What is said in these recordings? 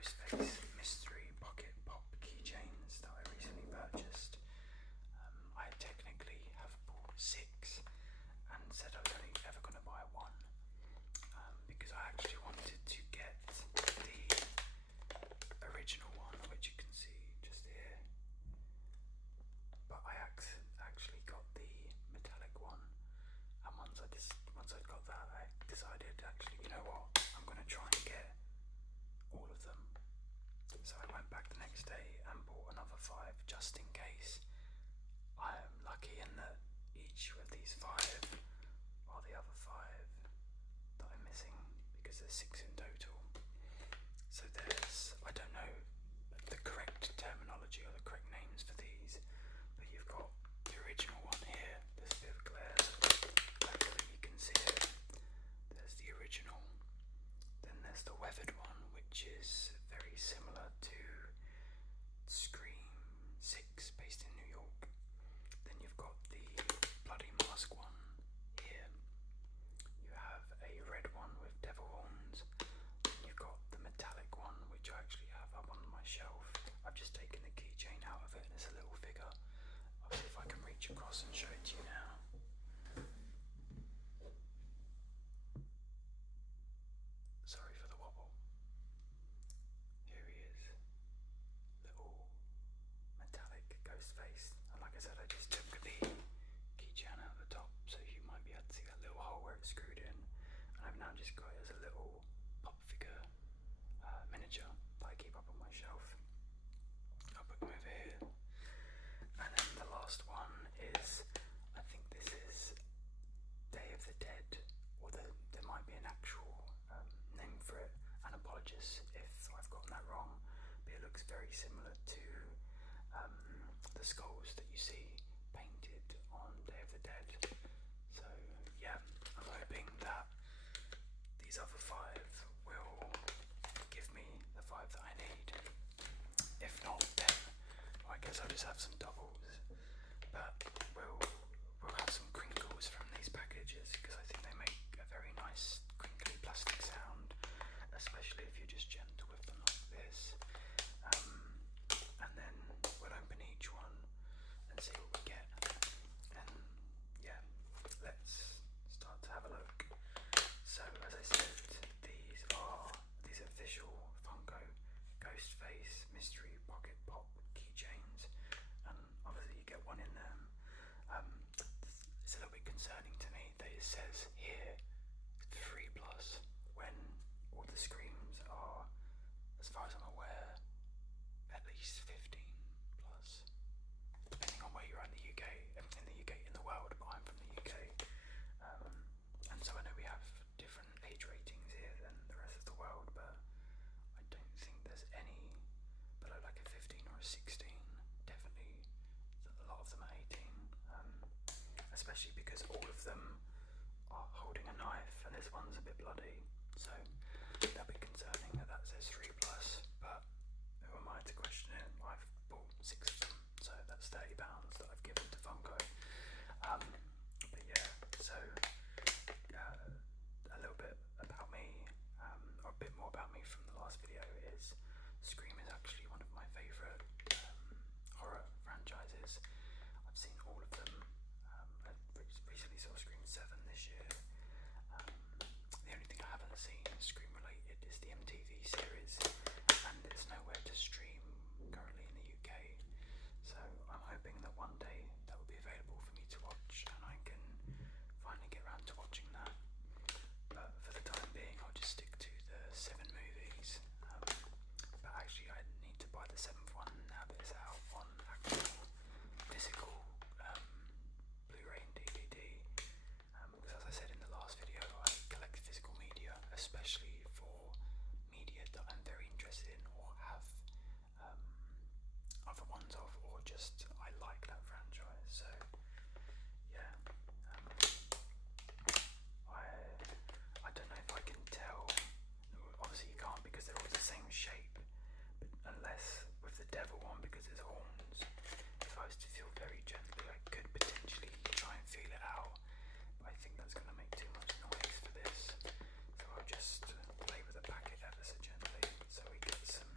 Ghost Face Mystery Pocket Pop keychains that I recently purchased. I technically have bought 6 and said I was only ever going to buy one because I actually wanted to get the original one, which you can see just here, but I actually got the metallic one, and once I got that, I decided actually, you know what, I'm going to try and get all of them. So I went back the next day and bought another 5 just in case. I am lucky in that each of these 5 are the other 5 that I'm missing, because there's 6 in total. So there's, I don't know the correct terminology or the correct names for these, but you've got the original one here. There's a bit of glare, hopefully you can see it. There's the original. Then there's the weathered one, which is very similar to Scream 6, based in New York. Then you've got the Bloody Mask one here. You have a red one with devil horns. Then you've got the metallic one, which I actually have up on my shelf. I've just taken the keychain out of it, and it's a little figure. I'll see if I can reach across and show it to you now. Sorry for the wobble. Here he is, little metallic ghost face. And like I said, I just took the keychain out of the top, so you might be able to see that little hole where it's screwed in. And I've now just got it as a little pop figure miniature that I keep up on my shelf. I'll put them over here. And then the last one is, I think this is Day of the Dead, or there might be an actual name for it, and apologies if I've gotten that wrong, but it looks very similar to the skulls that you see painted on Day of the Dead. So yeah, I'm hoping that these other 5 will give me the 5 that I need. If not, then I guess I'll just have some doubles, but we'll have some crinkles from these packages, because I think they make a very nice crinkly plastic sound, especially if you're just gentle with them like this. And then we'll open each one and see what we get. And yeah, let's start to have a look. So as I said, these are official Funko Ghost Face Mystery Pocket Pop keychains, and obviously you get one in them. It's a little bit concerning to me that it says here 3+ when all the Screams are, as far as I'm aware, at least 15+, depending on where you're in the UK, in the world, but I'm from the UK, and so I know we have different age ratings here than the rest of the world, but I don't think there's any below like a 15 or a 16. Definitely a lot of them are 18, especially because all of them are holding a knife, and this one's a bit bloody, so that'll be concerning that says 3+, but who am I to question it? I've bought 6 of them, so that's £30 that I've given to Funko. But yeah, so a little bit about me, or a bit more about me from the last video is Scream is actually one of my favourite horror franchises. I've seen all of them. I recently saw Scream 7 this year. The only thing I haven't seen Scream related is the MTV series, and it's nowhere to stream currently in the UK. So I'm hoping that one day that will be available for me to watch, and I can finally get around to watching that. But for the time being, I'll just stick to the 7 movies. But actually, I need to buy the 7th one now that it's out on actual physical Blu-ray and DVD. Because as I said in the last video, I collect physical media, especially for media that I'm very interested in or have other ones of, or just I like that franchise. So yeah, I don't know if I can tell. Obviously you can't, because they're all the same shape, but unless with the devil one, because it's horns, if I was to feel very gently, I could potentially try and feel it out, but I think that's going to make too much noise for this, so I'll just play with the packet ever so gently so we get some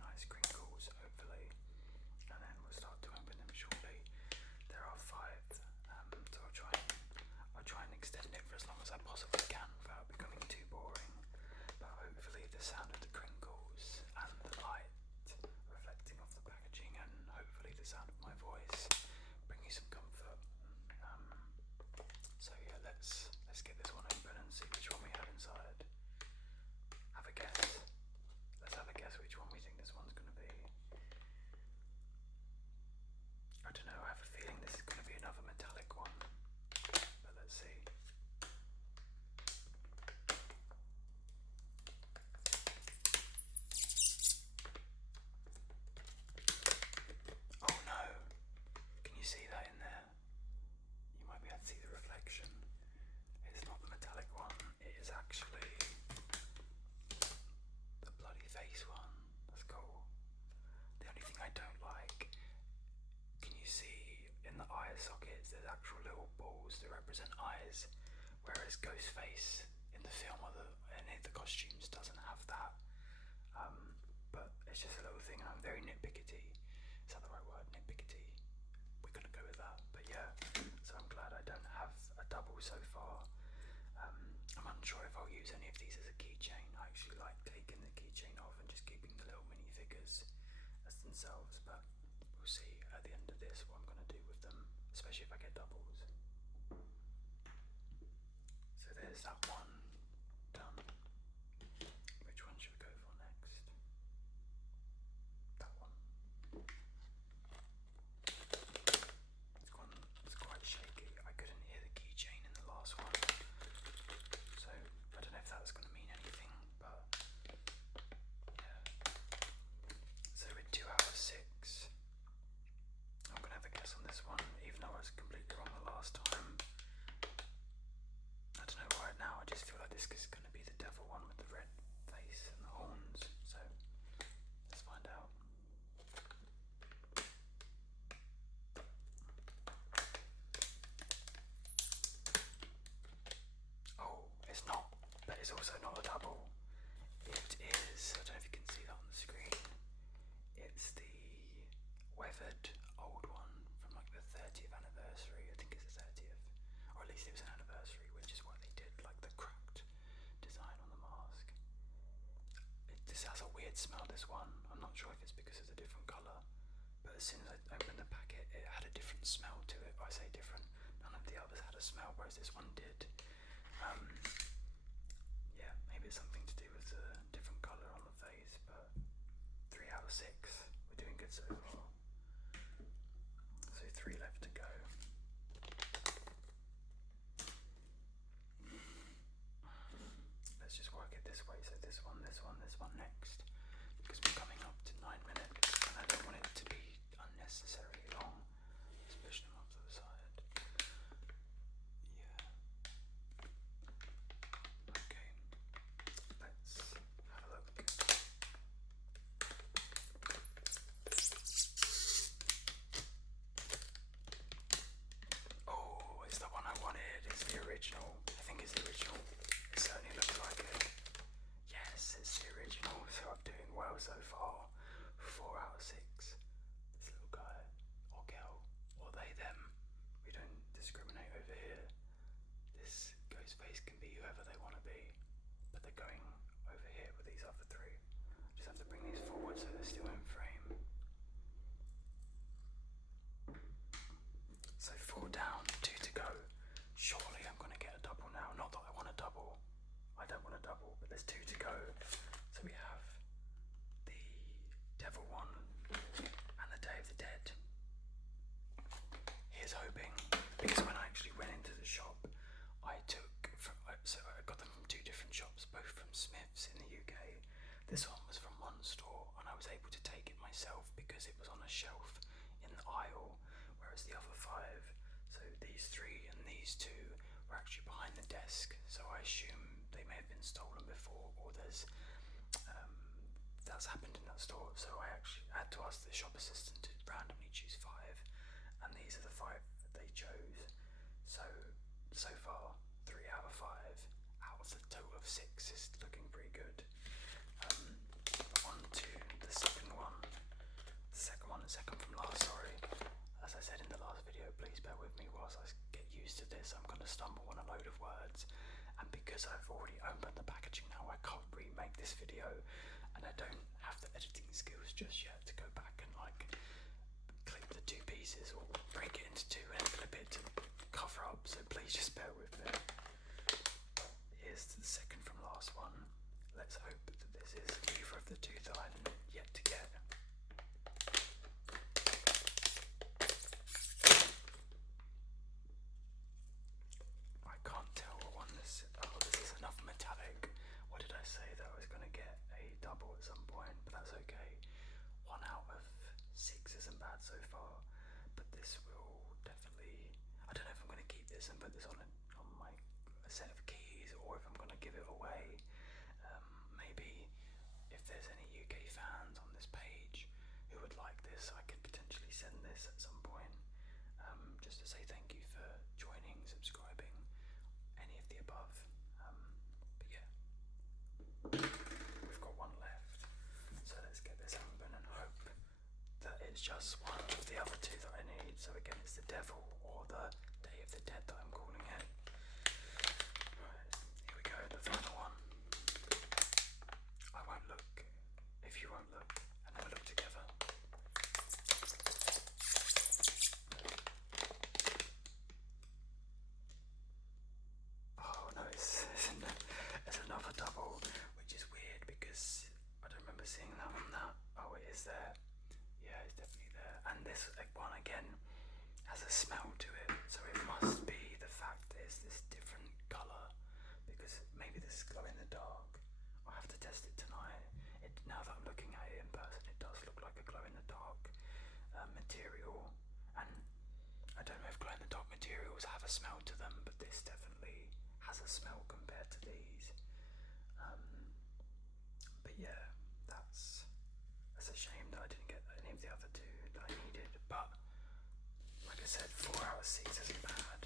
the eye sockets, there's actual little balls that represent eyes, whereas Ghost Face in the film or any of the costumes doesn't have that. But it's just a little thing, and I'm very nitpickety. Is that the right word? Nitpickety. We're gonna go with that. But yeah, so I'm glad I don't have a double so far. I'm unsure if I'll use any of these as a keychain. I actually like taking the keychain off and just keeping the little minifigures as themselves, but we'll see at the end of this what I'm gonna do with them, especially if I get doubles. So there's that one done. Which one should we go for next? That one. It's quite shaky. I couldn't hear the keychain in the last one, so I don't know if that's going to mean anything, but yeah. So we're 2 out of 6. I'm going to have a guess on this one, even though I was completely wrong the last time. I don't know right now, I just feel like this is going to be the devil one with the red face and the horns, so let's find out. Oh, it's not, but it's also not a double. It is, I don't know if you can see that on the screen, it's the weathered old one from like the 30th anniversary. I think it's the 30th, or at least it was an anniversary, which is why they did like the cracked design on the mask. This has a weird smell, this one. I'm not sure if it's because of the different colour, but as soon as I opened the packet it had a different smell to it. I say different, none of the others had a smell, whereas this one did. Yeah, maybe it's something to do with the different colour on the face, but 3 out of 6. We're doing good so far. So 3 left to go. Let's just work it this way. So this one next, because we're coming up to 9 minutes, and I don't want it to be unnecessarily long. Let's push them up to the side. Yeah. Okay. Let's have a look. Oh, it's the one I wanted. It's the original. I think it's the original. It certainly looks like it. Yes, it's the original. So I'm doing well so far. 4 out of 6. This little guy, or girl, or they, them. We don't discriminate over here. This Ghost Face can be whoever they want to be, but they're going over here with these other 3. Just have to bring these forward so they're still in frame. So 4 down, 2 to go. Surely I'm going to get a double now. Not that I want a double. I don't want a double, but there's 2 to go. So we have the devil one and the Day of the Dead. Here's hoping, because when I actually went into the shop, I got them from 2 different shops, both from Smith's in the UK. This one was from one store, and I was able to take it myself because it was on a shelf in the aisle, whereas the other 5, so these 3 and these 2, were actually behind the desk. So I assume they may have been stolen before, or there's that's happened in that store. So I actually had to ask the shop assistant to randomly choose 5, and these are the 5 that they chose. So far 3 out of 5 out of the total of 6 is looking pretty good. On to the second one. The second from last, sorry. As I said in the last video, please bear with me whilst I get used to this. I'm going to stumble on a load of words, and because I've already opened the packaging now, I can't remake this video, and I don't have the editing skills just yet to go back and like clip the 2 pieces or break it into 2 and clip it to cover up, so please just bear with me. Here's the second from last one. Let's hope that this is either of the 2 that I'm yet to get. I can't tell what one this is. Oh, this is enough metallic. What did I say that I was going to get a double at some point, but that's okay. 1 out of 6 isn't bad so far, but this will definitely, I don't know if I'm going to keep this and put this on my set of keys, or if I'm going to give it away. Maybe if there's any UK fans on this page who would like this, I could potentially send this at some point, it's just one of the other two that I need. So again, it's the Devil or the Day of the Dead that I'm calling it. Right, here we go, the final one. I won't look if you won't look, and then we'll look together. Oh no, it's another double, which is weird because I don't remember seeing that on that. Oh, it is there. Yeah, it's definitely there. And this one again has a smell to it, so it must be the fact that it's this different colour, because maybe this is glow in the dark. I'll have to test it tonight. Now that I'm looking at it in person, it does look like a glow in the dark material, and I don't know if glow in the dark materials have a smell to them, but this definitely has a smell compared to these. But yeah, that's a shame that I didn't get any of the other two that I needed, but like I said, 4 out of 6 isn't bad.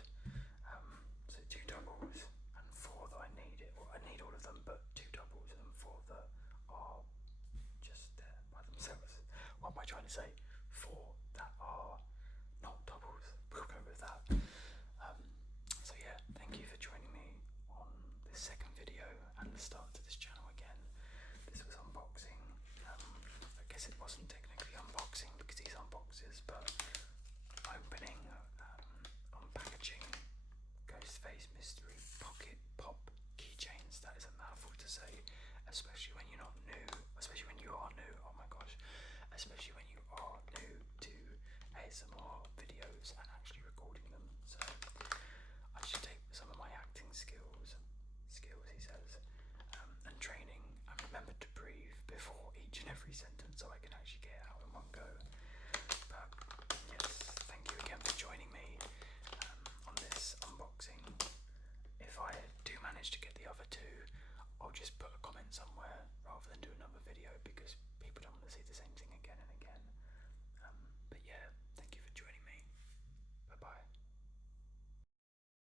So 2 doubles and 4 that I needed. Well, I need all of them, but 2 doubles and 4 that are just there by themselves. What am I trying to say? 4 that are not doubles. We'll go with that. So yeah, thank you for joining me on this second video and the start to this channel again. This was unboxing. I guess it wasn't technically unboxing because these are boxes, but opening, unpackaging Ghost Face Mystery Pocket Pop keychains. That is a mouthful to say, especially when you're not new, especially when you are new, oh my gosh, especially when you are new to ASMR videos and actually recording them. So I should take some of my acting skills he says, and training, and remember to breathe before each and every sentence so I can actually get it out in one go. But yes, thank you again for joining me on this unboxing. If I do manage to get the other two, I'll just put a